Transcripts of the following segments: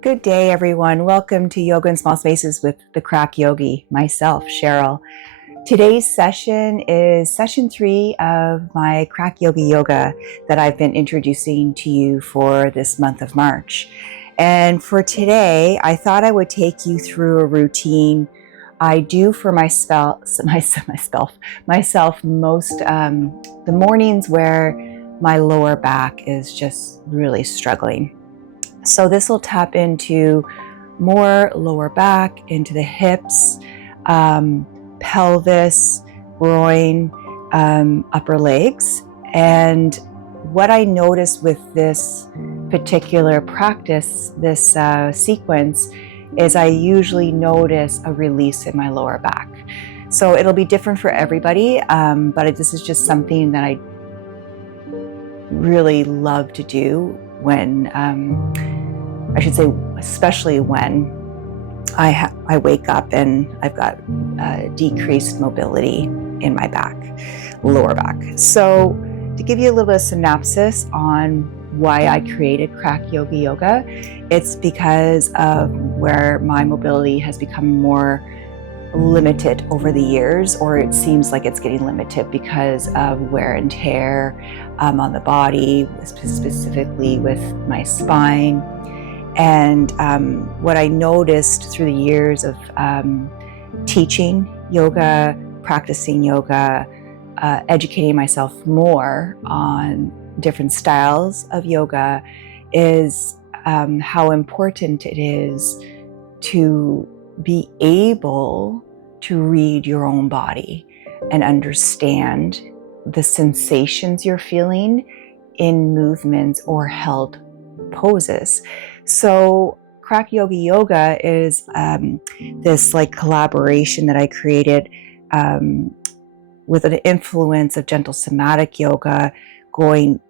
Good day, everyone. Welcome to Yoga in Small Spaces with the Crack Yogi, myself, Cheryl. Today's session is session 3 of my Crack Yogi Yoga that I've been introducing to you for this month of March. And for today, I thought I would take you through a routine I do for myself most the mornings where my lower back is just really struggling. So this will tap into more lower back, into the hips, pelvis, groin, upper legs. And what I noticed with this particular practice, this sequence, is I usually notice a release in my lower back. So it'll be different for everybody, but this is just something that I really love to do when, I should say, especially when I wake up and I've got decreased mobility in my back, lower back. So to give you a little bit of synopsis on why I created Crack Yogi Yoga, it's because of where my mobility has become more limited over the years, or it seems like it's getting limited because of wear and tear on the body, specifically with my spine. And what I noticed through the years of teaching yoga, practicing yoga, educating myself more on different styles of yoga is how important it is to be able to read your own body and understand the sensations you're feeling in movements or held poses. So Crack Yogi Yoga is this like collaboration that I created with an influence of gentle somatic yoga, going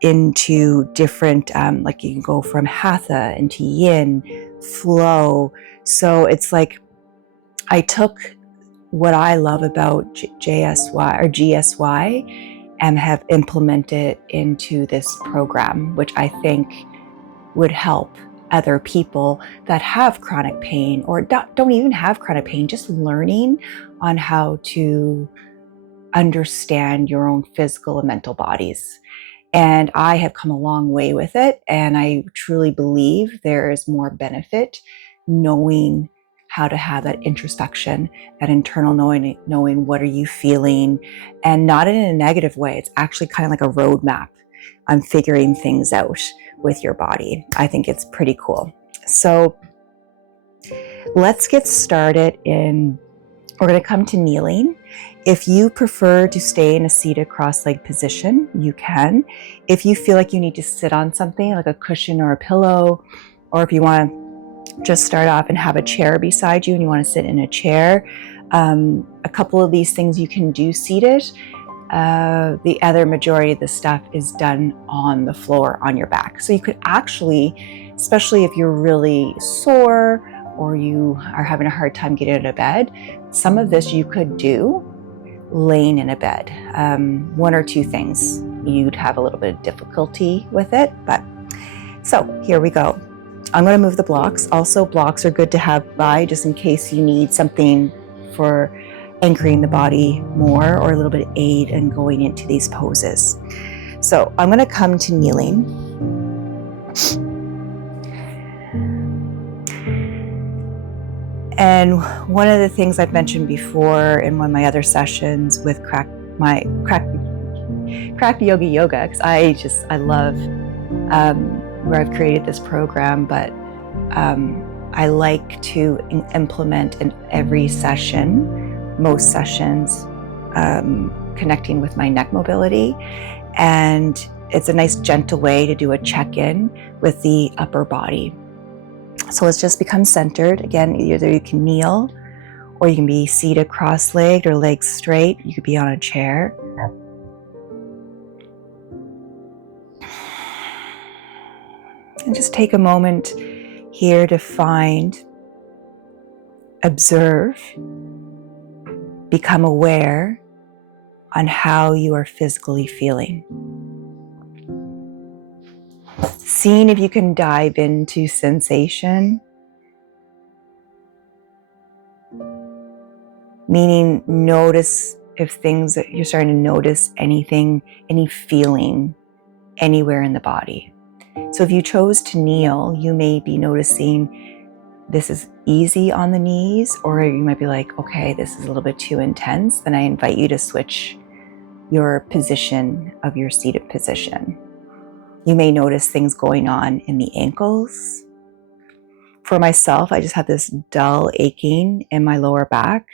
into different, like you can go from hatha into yin, flow. So it's like I took what I love about JSY or GSY and have implemented into this program, which I think would help other people that have chronic pain or don't even have chronic pain, just learning on how to understand your own physical and mental bodies. And I have come a long way with it, and I truly believe there is more benefit knowing how to have that introspection, that internal knowing what are you feeling, and not in a negative way. It's actually kind of like a roadmap on figuring things out with your body. I think it's pretty cool. So let's get started we're going to come to kneeling. If you prefer to stay in a seated cross-legged position, you can. If you feel like you need to sit on something like a cushion or a pillow, or if you want to just start off and have a chair beside you and you want to sit in a chair, a couple of these things you can do seated. The other majority of the stuff is done on the floor on your back. So you could actually, especially if you're really sore or you are having a hard time getting out of bed, some of this you could do laying in a bed. One or two things you'd have a little bit of difficulty with it, but so here we go. I'm going to move the blocks. Also, blocks are good to have by just in case you need something for anchoring the body more or a little bit of aid in going into these poses. So I'm going to come to kneeling. And one of the things I've mentioned before in one of my other sessions with Crack Yogi Yoga, because I love where I've created this program, but I like to implement in every session, most sessions, connecting with my neck mobility. And it's a nice gentle way to do a check-in with the upper body. So let's just become centered. Again, either you can kneel or you can be seated cross-legged or legs straight. You could be on a chair. And just take a moment here to observe, become aware on how you are physically feeling. seeing if you can dive into sensation, meaning notice if things that you're starting to notice anything, any feeling anywhere in the body. So if you chose to kneel, you may be noticing this is easy on the knees, or you might be like, okay, this is a little bit too intense. Then I invite you to switch your position of your seated position. You may notice things going on in the ankles. For myself, I just have this dull aching in my lower back.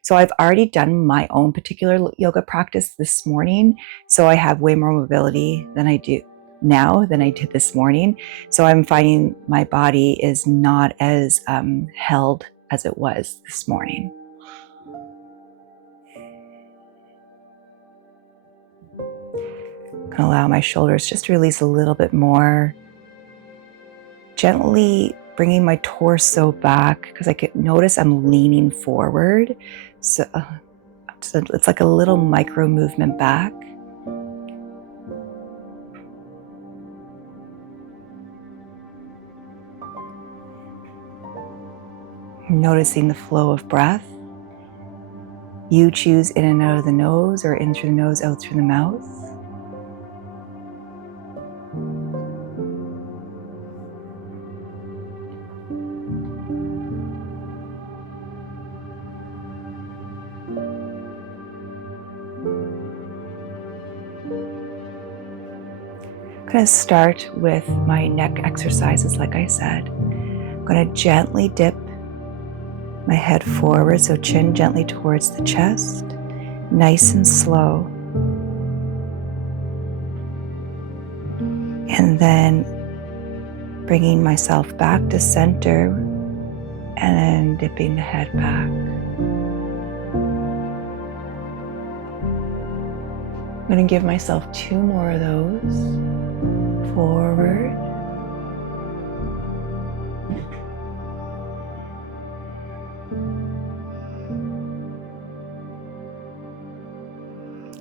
So I've already done my own particular yoga practice this morning. So I have way more mobility than I do now than I did this morning. So I'm finding my body is not as held as it was this morning. I'm gonna allow my shoulders just to release a little bit more. Gently bringing my torso back because I could notice I'm leaning forward. So it's like a little micro movement back. Noticing the flow of breath. You choose in and out of the nose or in through the nose, out through the mouth. I'm going to start with my neck exercises, like I said. I'm going to gently dip my head forward, so chin gently towards the chest, nice and slow. And then bringing myself back to center and then dipping the head back. I'm going to give myself 2 more of those. Forward.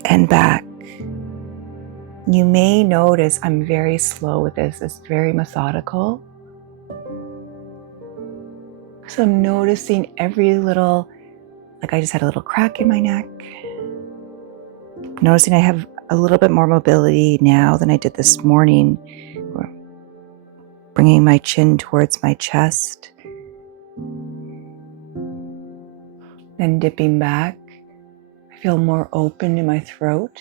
And back. You may notice I'm very slow with this. It's very methodical. So I'm noticing every little, like I just had a little crack in my neck. Noticing I have a little bit more mobility now than I did this morning. Bringing my chin towards my chest. Then dipping back. I feel more open in my throat.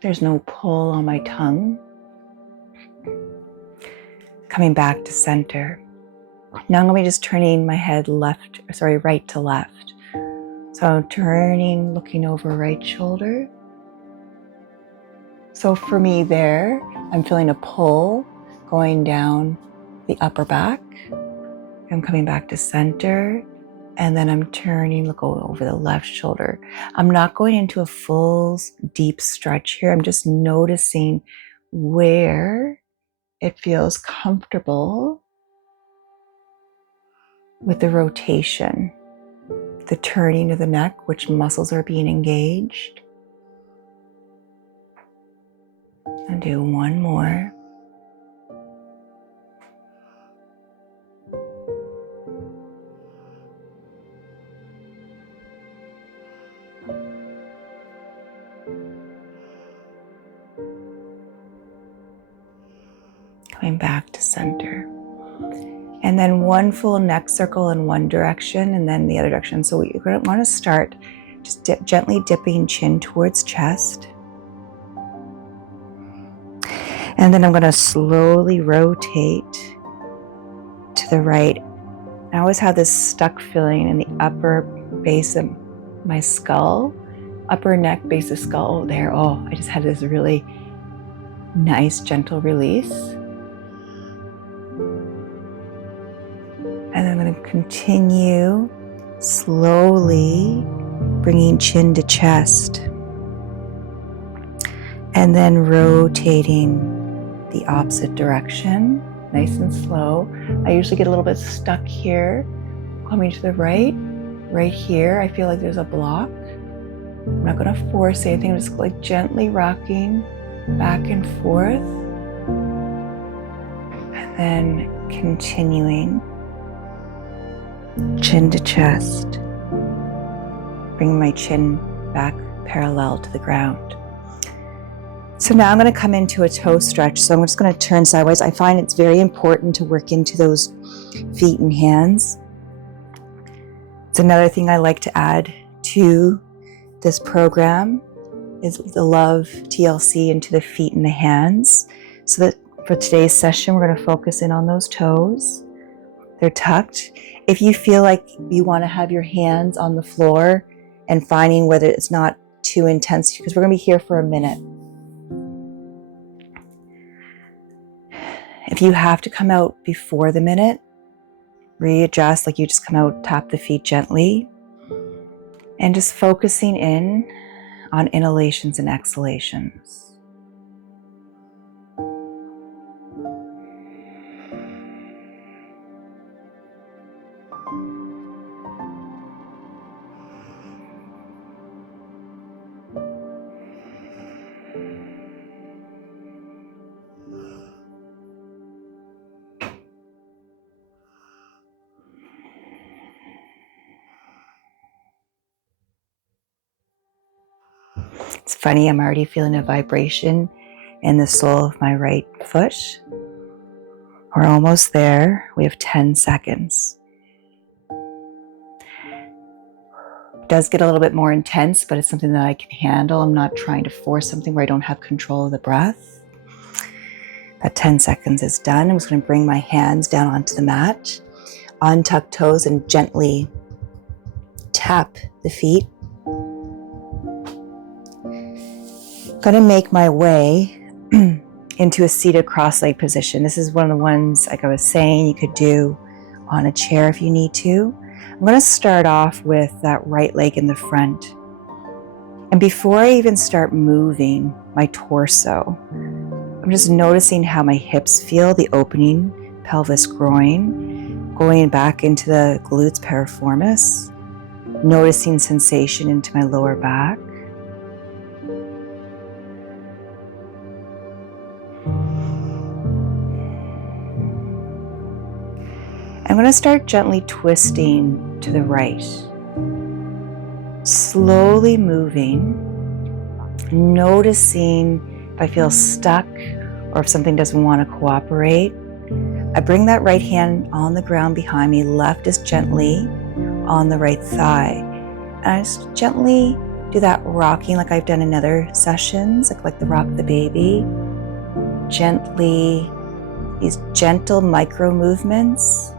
There's no pull on my tongue. Coming back to center. Now I'm going to be just turning my head right to left. So I'm turning, looking over right shoulder. So for me there, I'm feeling a pull going down the upper back. I'm coming back to center, and then I'm turning, look over the left shoulder. I'm not going into a full deep stretch here. I'm just noticing where it feels comfortable with the rotation, the turning of the neck, which muscles are being engaged. And do one more. Coming back to center. And then one full neck circle in one direction and then the other direction. So you're going to want to start just gently dipping chin towards chest. And then I'm going to slowly rotate to the right. I always have this stuck feeling in the upper base of my skull, upper neck, base of skull. Oh, there. Oh, I just had this really nice, gentle release. And I'm going to continue slowly bringing chin to chest. And then rotating the opposite direction, nice and slow. I usually get a little bit stuck here. Coming to the right here, I feel like there's a block. I'm not going to force anything, I'm just like gently rocking back and forth. Then continuing chin to chest, bringing my chin back parallel to the ground. So now I'm going to come into a toe stretch. So I'm just going to turn sideways. I find it's very important to work into those feet and hands. It's another thing I like to add to this program is the love TLC into the feet and the hands. So that for today's session, we're going to focus in on those toes. They're tucked. If you feel like you want to have your hands on the floor and finding whether it's not too intense, because we're going to be here for a minute. If you have to come out before the minute, readjust, like you just come out, tap the feet gently, and just focusing in on inhalations and exhalations. It's funny, I'm already feeling a vibration in the sole of my right foot. We're almost there. We have 10 seconds. It does get a little bit more intense, but it's something that I can handle. I'm not trying to force something where I don't have control of the breath. That 10 seconds is done. I'm just going to bring my hands down onto the mat, untuck toes, and gently tap the feet. I'm going to make my way into a seated cross-leg position. This is one of the ones, like I was saying, you could do on a chair if you need to. I'm going to start off with that right leg in the front. And before I even start moving my torso, I'm just noticing how my hips feel, the opening, pelvis, groin, going back into the glutes piriformis, noticing sensation into my lower back. I'm going to start gently twisting to the right, slowly moving, noticing if I feel stuck or if something doesn't want to cooperate. I bring that right hand on the ground behind me, left is gently on the right thigh. And I just gently do that rocking like I've done in other sessions, like the rock the baby. Gently, these gentle micro movements.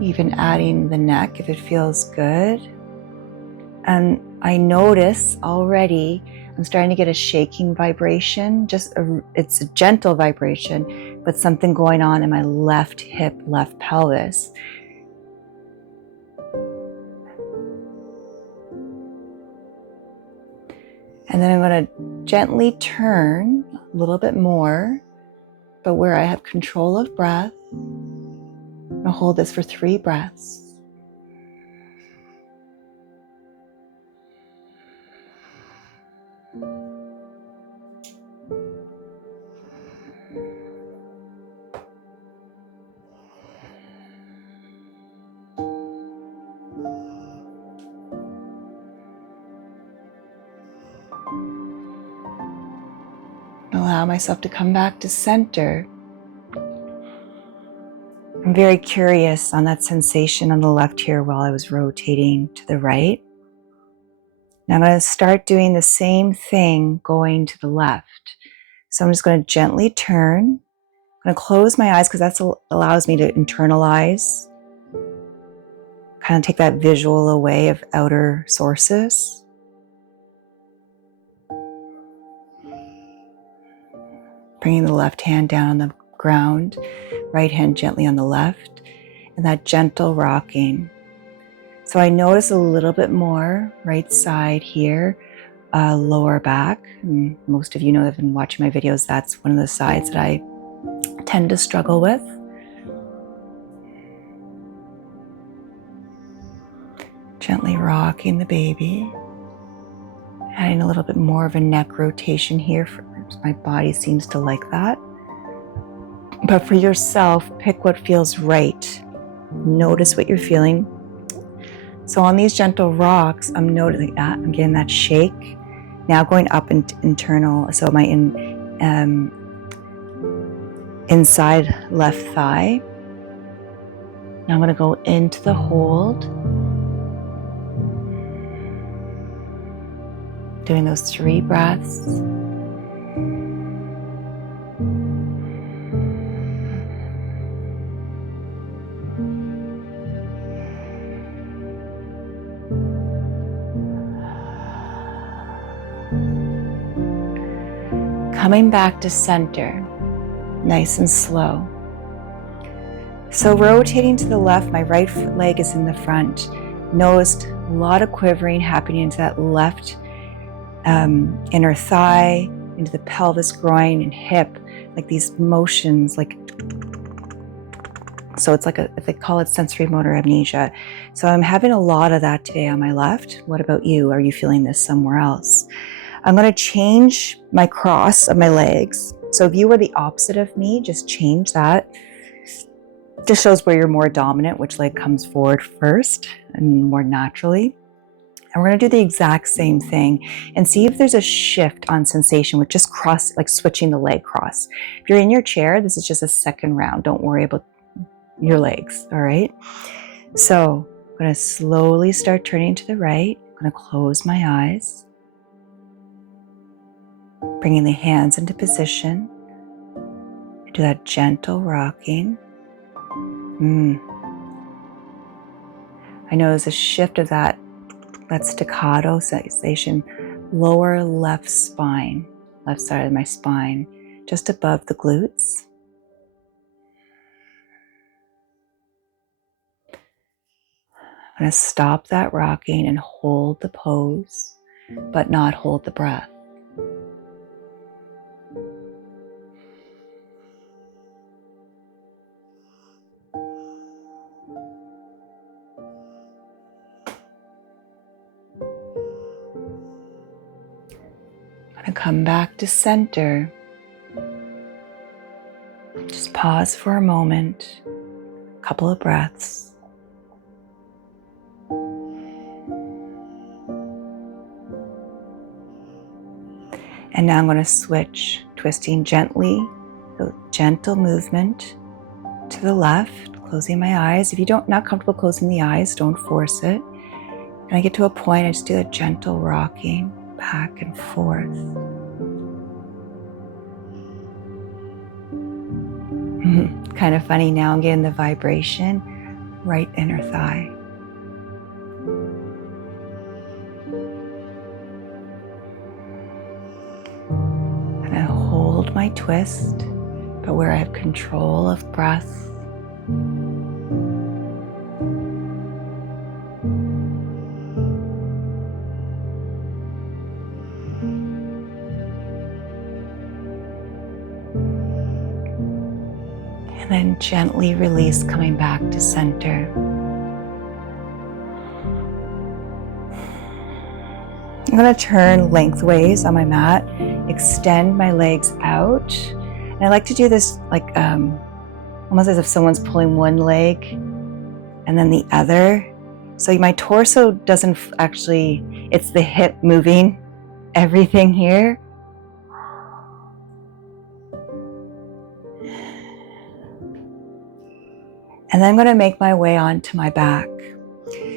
Even adding the neck if it feels good. And I notice already I'm starting to get a shaking vibration. It's a gentle vibration, but something going on in my left hip, left pelvis. And then I'm going to gently turn a little bit more, but where I have control of breath. I'm going to hold this for 3 breaths. Allow myself to come back to center. I'm very curious on that sensation on the left here while I was rotating to the right. Now I'm going to start doing the same thing going to the left. So I'm just going to gently turn. I'm going to close my eyes because that allows me to internalize, kind of take that visual away of outer sources. Bringing the left hand down on the ground, right hand gently on the left, and that gentle rocking. So I notice a little bit more right side here, lower back. And most of you know that have been watching my videos, that's one of the sides that I tend to struggle with. Gently rocking the baby. Adding a little bit more of a neck rotation here. My body seems to like that. But for yourself, pick what feels right. Notice what you're feeling. So on these gentle rocks, I'm noticing that, I'm getting that shake. Now going up internal, so my inside left thigh. Now I'm going to go into the hold. Doing those 3 breaths. Coming back to center, nice and slow. So rotating to the left, my right leg is in the front. Noticed a lot of quivering happening into that left inner thigh, into the pelvis, groin, and hip, like these motions, like, so it's like they call it sensory motor amnesia. So I'm having a lot of that today on my left. What about you? Are you feeling this somewhere else? I'm going to change my cross of my legs. So if you were the opposite of me, just change that. Just shows where you're more dominant, which leg comes forward first and more naturally. And we're going to do the exact same thing and see if there's a shift on sensation with just cross, like switching the leg cross. If you're in your chair, this is just a second round. Don't worry about your legs, all right? So I'm going to slowly start turning to the right. I'm going to close my eyes, bringing the hands into position. Do that gentle rocking. I know there's a shift of that staccato sensation, lower left spine, left side of my spine, just above the glutes. I'm going to stop that rocking and hold the pose, but not hold the breath. I'm going to come back to center. Just pause for a moment, a couple of breaths. And now I'm going to switch, twisting gently, a gentle movement to the left, closing my eyes. If you're not comfortable closing the eyes, don't force it. And I get to a point, I just do a gentle rocking back and forth. Kind of funny, now I'm getting the vibration, right inner thigh. And I hold my twist, but where I have control of breath. And then gently release, coming back to center. I'm going to turn lengthways on my mat, extend my legs out. And I like to do this like almost as if someone's pulling one leg and then the other. So my torso doesn't actually, it's the hip moving everything here. And then I'm going to make my way onto my back.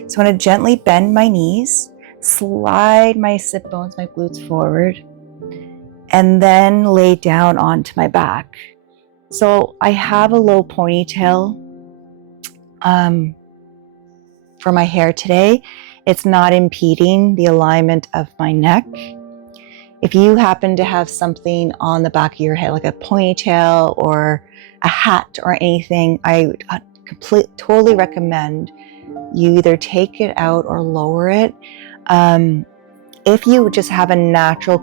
So I'm going to gently bend my knees, slide my sit bones, my glutes forward, and then lay down onto my back. So I have a low ponytail for my hair today. It's not impeding the alignment of my neck. If you happen to have something on the back of your head, like a ponytail or a hat or anything, I totally recommend you either take it out or lower it. If you just have a natural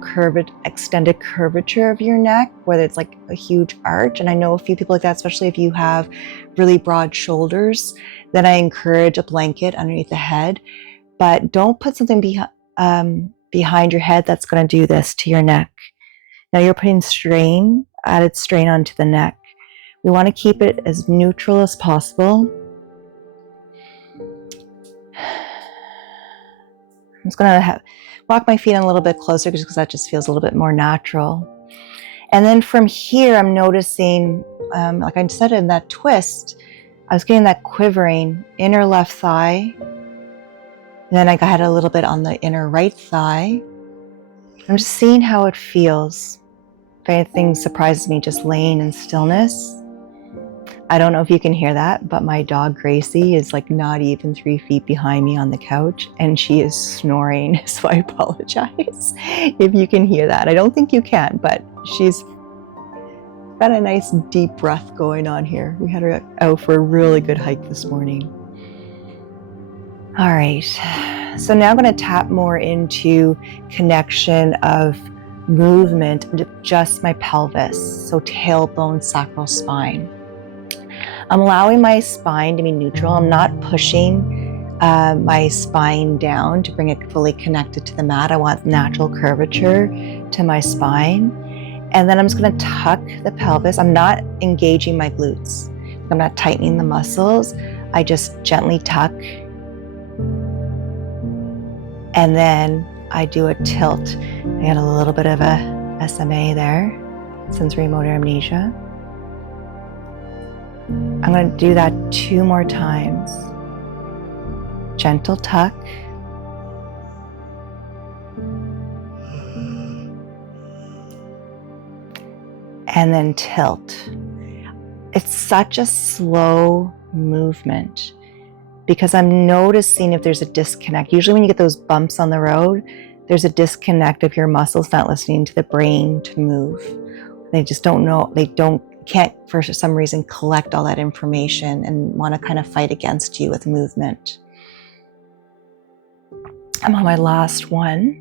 extended curvature of your neck, whether it's like a huge arch, and I know a few people like that, especially if you have really broad shoulders, then I encourage a blanket underneath the head. But don't put something behind your head that's going to do this to your neck. Now you're putting added strain onto the neck. We want to keep it as neutral as possible. I'm just going to walk my feet in a little bit closer because that just feels a little bit more natural. And then from here, I'm noticing, like I said in that twist, I was getting that quivering inner left thigh. And then I got a little bit on the inner right thigh. I'm just seeing how it feels. If anything surprises me, just laying in stillness. I don't know if you can hear that, but my dog Gracie is like not even 3 feet behind me on the couch, and she is snoring, so I apologize if you can hear that. I don't think you can, but she's got a nice deep breath going on here. We had her out for a really good hike this morning. All right, so now I'm going to tap more into connection of movement with just my pelvis, so tailbone, sacral spine. I'm allowing my spine to be neutral. I'm not pushing my spine down to bring it fully connected to the mat. I want natural curvature to my spine. And then I'm just going to tuck the pelvis. I'm not engaging my glutes. I'm not tightening the muscles. I just gently tuck. And then I do a tilt. I got a little bit of a SMA there, sensory motor amnesia. I'm going to do that 2 more times. Gentle tuck. And then tilt. It's such a slow movement because I'm noticing if there's a disconnect. Usually when you get those bumps on the road, there's a disconnect of your muscles not listening to the brain to move. They just don't know, can't for some reason collect all that information and want to kind of fight against you with movement. I'm on my last one.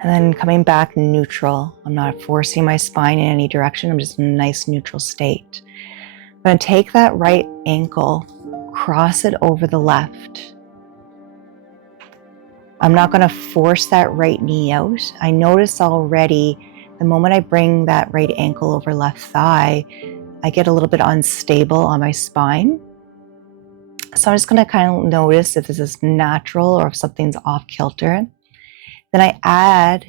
And then coming back neutral. I'm not forcing my spine in any direction. I'm just in a nice neutral state. I'm going to take that right ankle, cross it over the left. I'm not going to force that right knee out. I notice already the moment I bring that right ankle over left thigh, I get a little bit unstable on my spine. So I'm just going to kind of notice if this is natural or if something's off kilter. Then I add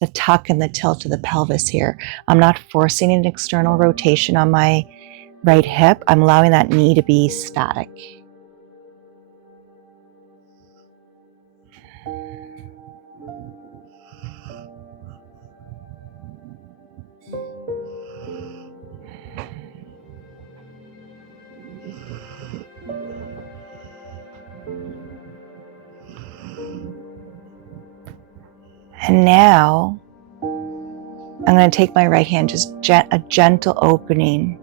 the tuck and the tilt of the pelvis here. I'm not forcing an external rotation on my right hip. I'm allowing that knee to be static. And now I'm going to take my right hand, just a gentle opening.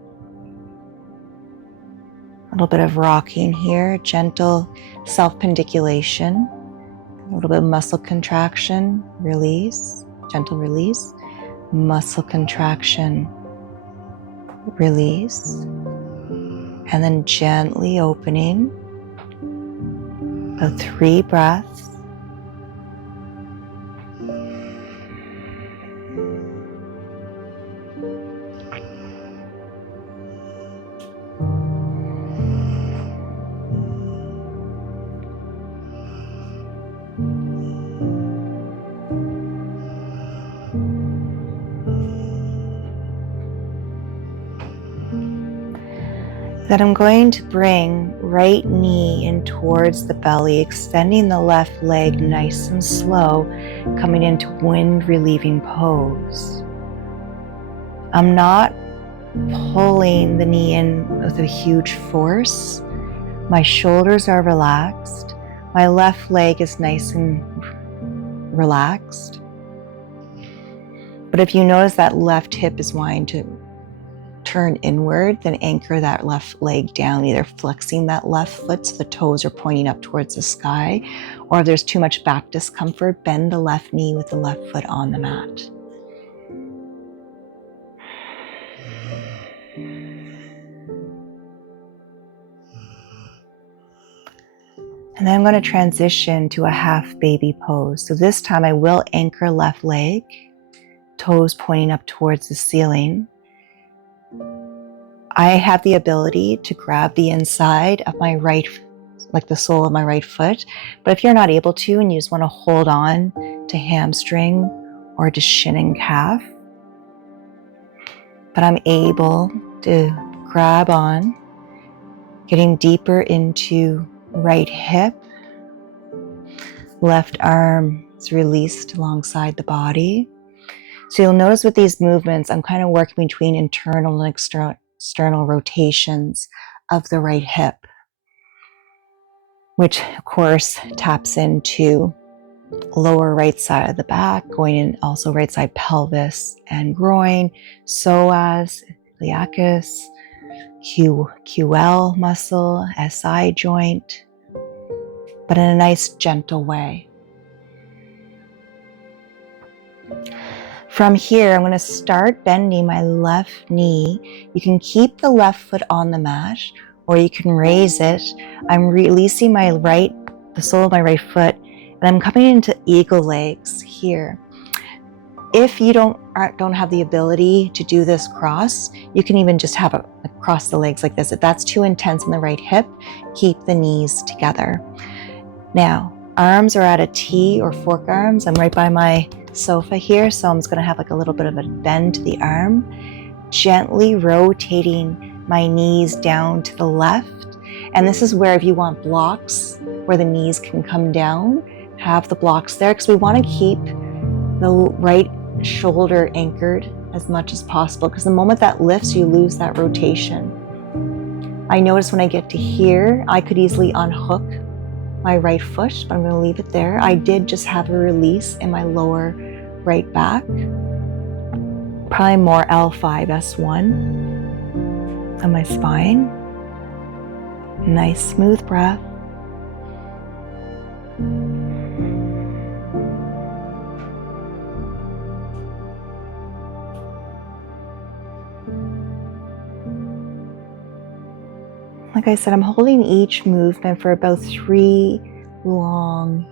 A little bit of rocking here, gentle self-pendiculation, a little bit of muscle contraction, release, gentle release, muscle contraction, release, and then gently opening. About 3 breaths. Then I'm going to bring right knee in towards the belly, extending the left leg nice and slow, coming into wind relieving pose. I'm not pulling the knee in with a huge force. My shoulders are relaxed. My left leg is nice and relaxed. But if you notice that left hip is wanting to turn inward, then anchor that left leg down, either flexing that left foot so the toes are pointing up towards the sky, or if there's too much back discomfort, bend the left knee with the left foot on the mat. And then I'm going to transition to a half baby pose. So this time I will anchor left leg, toes pointing up towards the ceiling. I have the ability to grab the inside of my right, like the sole of my right foot. But if you're not able to and you just want to hold on to hamstring or to shin and calf, but I'm able to grab on, getting deeper into right hip. Left arm is released alongside the body. So you'll notice with these movements, I'm kind of working between internal and external rotations of the right hip, which of course taps into lower right side of the back, going in also right side pelvis and groin, psoas, iliacus, QL muscle, SI joint, but in a nice gentle way. From here, I'm going to start bending my left knee. You can keep the left foot on the mat, or you can raise it. I'm releasing the sole of my right foot, and I'm coming into eagle legs here. If you don't have the ability to do this cross, you can even just have cross the legs like this. If that's too intense in the right hip, keep the knees together. Now, arms are at a T or fork arms. I'm right by my sofa here, so I'm just going to have like a little bit of a bend to the arm, gently rotating my knees down to the left. And this is where if you want blocks where the knees can come down, have the blocks there, because we want to keep the right shoulder anchored as much as possible, because the moment that lifts, you lose that rotation. I notice when I get to here, I could easily unhook my right foot, but I'm going to leave it there. I did just have a release in my lower right back, probably more L5, S1 on my spine. Nice smooth breath. Like I said, I'm holding each movement for about 3 long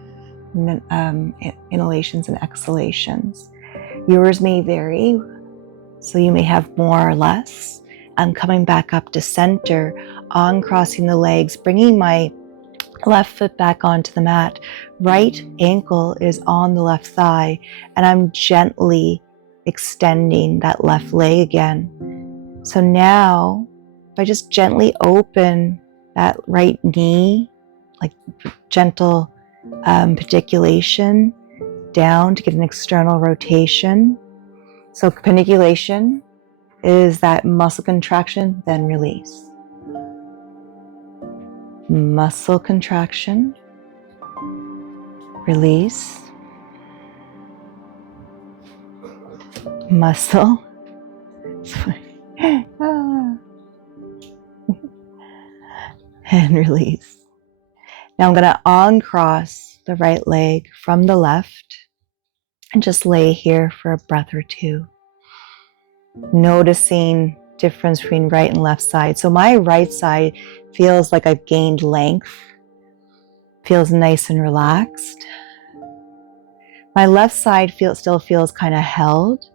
inhalations and exhalations. Yours may vary, so you may have more or less. I'm coming back up to center, uncrossing the legs, bringing my left foot back onto the mat. Right ankle is on the left thigh, and I'm gently extending that left leg again. So now, if I just gently open that right knee, like gentle pediculation down to get an external rotation. So pediculation is that muscle contraction, then release. Muscle contraction, release. Muscle. And release. Now I'm going to uncross the right leg from the left and just lay here for a breath or two. Noticing difference between right and left side. So my right side feels like I've gained length, feels nice and relaxed. My left side still feels kind of held.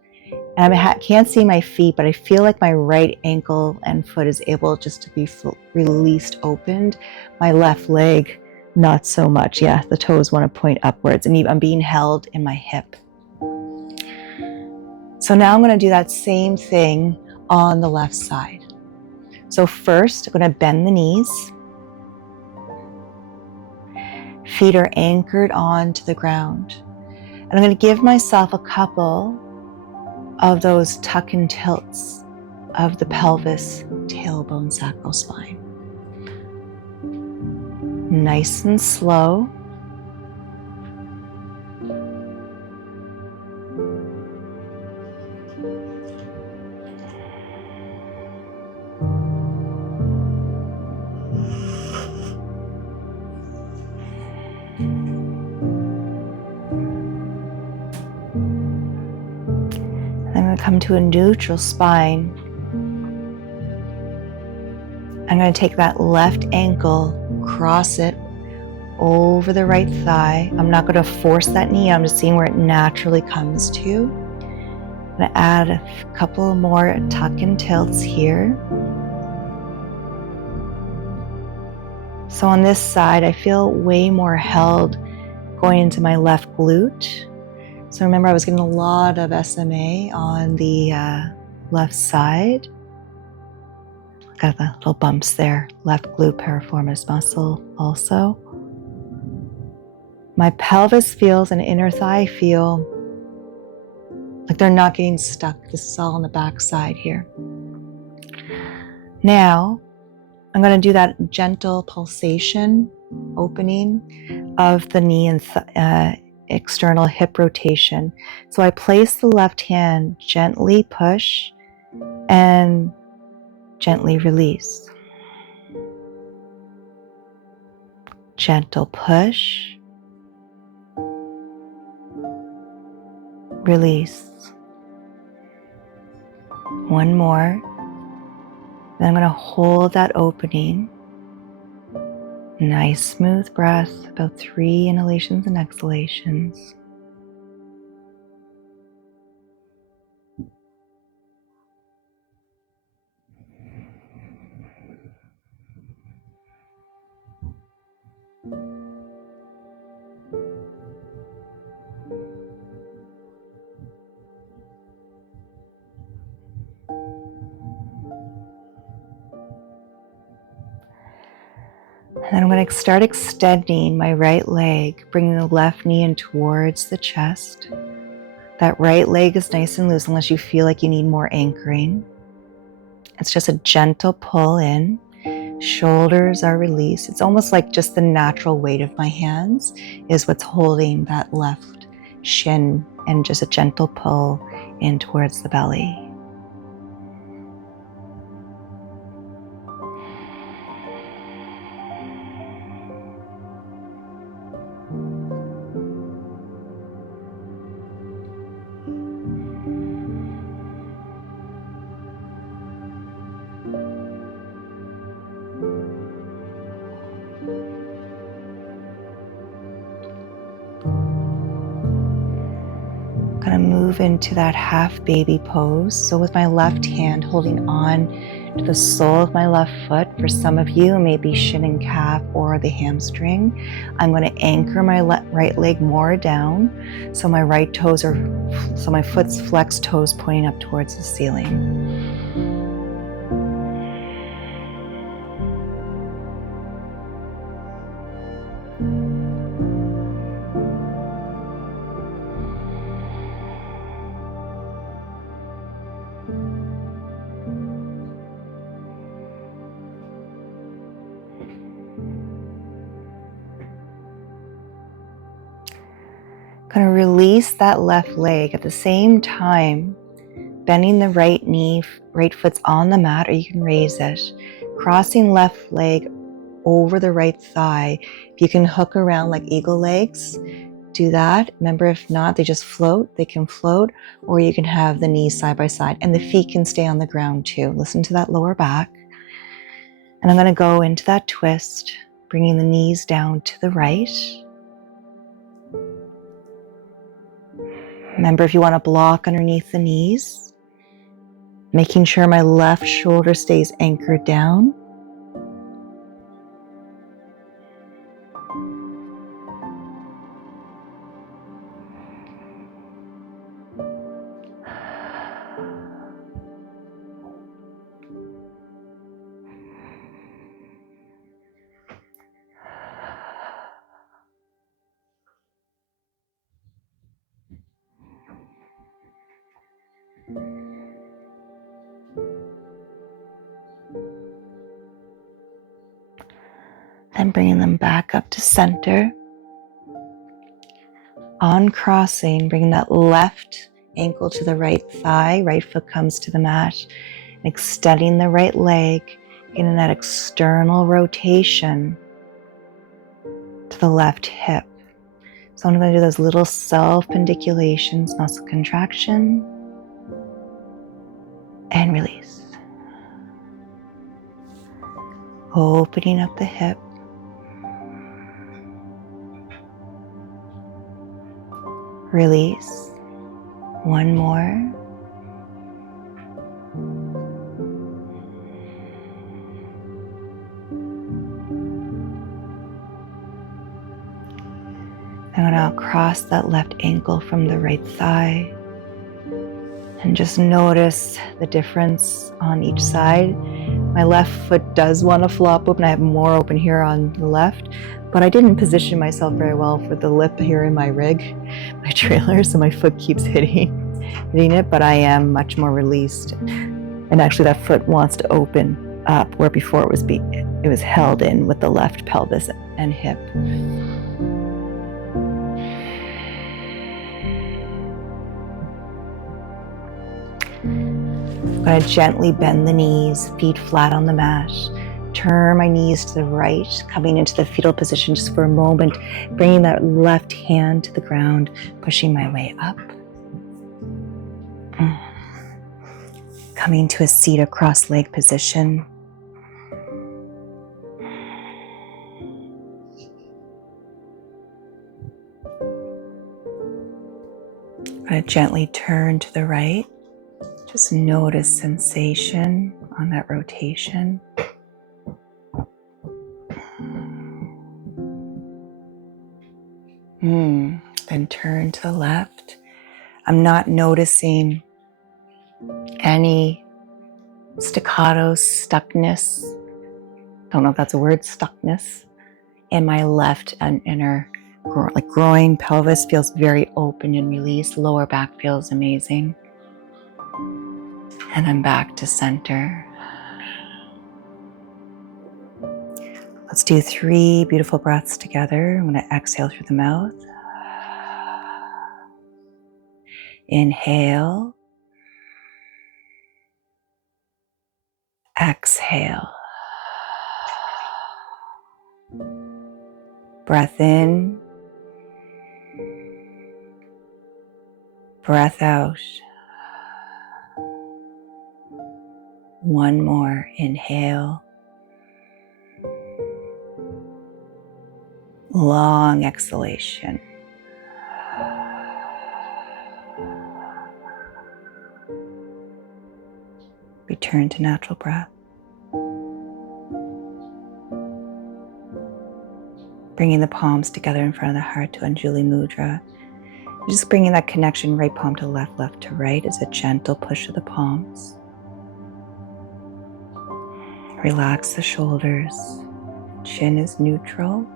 And I can't see my feet, but I feel like my right ankle and foot is able just to be released, opened. My left leg, not so much. Yeah, the toes want to point upwards, and I'm being held in my hip. So now I'm going to do that same thing on the left side. So first, I'm going to bend the knees. Feet are anchored onto the ground. And I'm going to give myself a couple of those tuck and tilts of the pelvis, tailbone, sacral spine. Nice and slow. I'm going to come to a neutral spine. I'm going to take that left ankle, cross it over the right thigh. I'm not going to force that knee. I'm just seeing where it naturally comes to. I'm going to add a couple more tuck and tilts here. So on this side, I feel way more held going into my left glute. So remember, I was getting a lot of SMA on the left side. Got the little bumps there. Left glute piriformis muscle also. My pelvis feels and inner thigh feel like they're not getting stuck. This is all on the back side here. Now, I'm going to do that gentle pulsation, opening of the knee and external hip rotation. So I place the left hand, gently push and gently release. Gentle push, release. One more. Then I'm going to hold that opening. Nice smooth breath, about 3 inhalations and exhalations. And then I'm going to start extending my right leg, bringing the left knee in towards the chest. That right leg is nice and loose unless you feel like you need more anchoring. It's just a gentle pull in. Shoulders are released. It's almost like just the natural weight of my hands is what's holding that left shin, and just a gentle pull in towards the belly. Gonna move into that half baby pose. So with my left hand holding on to the sole of my left foot, for some of you, maybe shin and calf or the hamstring, I'm going to anchor my right leg more down. So my my foot's flexed toes pointing up towards the ceiling. Going to release that left leg at the same time, bending the right knee, right foot's on the mat, or you can raise it. Crossing left leg over the right thigh. If you can hook around like eagle legs, do that. Remember, if not, they just float. They can float, or you can have the knees side by side, and the feet can stay on the ground too. Listen to that lower back. And I'm going to go into that twist, bringing the knees down to the right. Remember, if you want to block underneath the knees, making sure my left shoulder stays anchored down. Then bringing them back up to center. On crossing, bringing that left ankle to the right thigh, right foot comes to the mat, and extending the right leg, getting that external rotation to the left hip. So I'm going to do those little self-pendiculations, muscle contraction, and release. Opening up the hip. Release. One more. I'm going to cross that left ankle from the right thigh and just notice the difference on each side. My left foot does want to flop open. I have more open here on the left, but I didn't position myself very well for the lip here in my rig, my trailer, so my foot keeps hitting it, but I am much more released. And actually that foot wants to open up where before it was held in with the left pelvis and hip. I'm going to gently bend the knees, feet flat on the mat. Turn my knees to the right, coming into the fetal position just for a moment, bringing that left hand to the ground, pushing my way up. Coming to a seated cross-leg position. I'm going to gently turn to the right. Just notice sensation on that rotation. Then turn to the left. I'm not noticing any staccato stuckness. Don't know if that's a word, stuckness. In my left and inner groin, pelvis feels very open and released. Lower back feels amazing. And I'm back to center. Let's do 3 beautiful breaths together. I'm going to exhale through the mouth. Inhale. Exhale. Breath in. Breath out. One more. Inhale. Long exhalation. Return to natural breath. Bringing the palms together in front of the heart to Anjali Mudra. Just bringing that connection, right palm to left, left to right, as a gentle push of the palms. Relax the shoulders. Chin is neutral.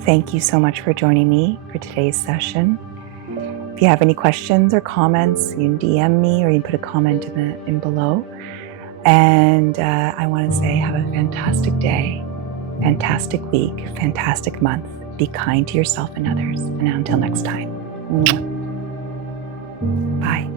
Thank you so much for joining me for today's session. If you have any questions or comments, you can DM me or you can put a comment in below. And I want to say have a fantastic day, fantastic week, fantastic month. Be kind to yourself and others. And until next time. Bye.